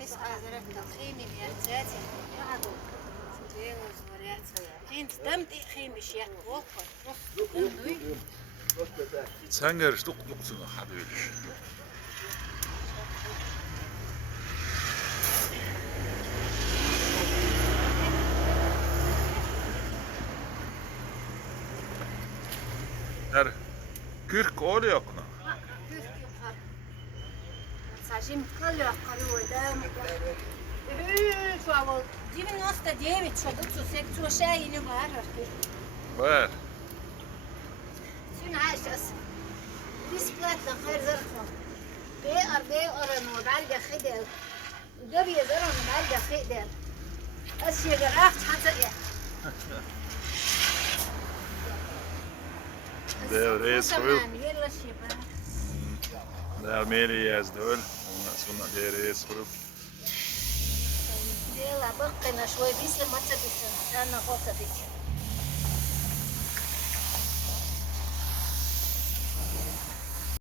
مش قادرة تخيمي يا تاتي انت تمتي خيمش يا وفر Sen geliş tukluksun hadi öyle. Der kürk oluyor kuna. Сажим калю калю да. Şu an 99 çocuk sektör şeyini var. Ver. Sün عايشة بسكلات خير زرقاء بي أرن وبعلقة خدل وجابي زرن وبعلقة خدل أشياء جرافت حتى إيه Devreyiz koyup. يلا شباب Dermeliyiz de öyle. Ondan sonra devreyiz koyup. يلا بقينا شوي بيسلم ما تبيسلم أنا غلطة بيك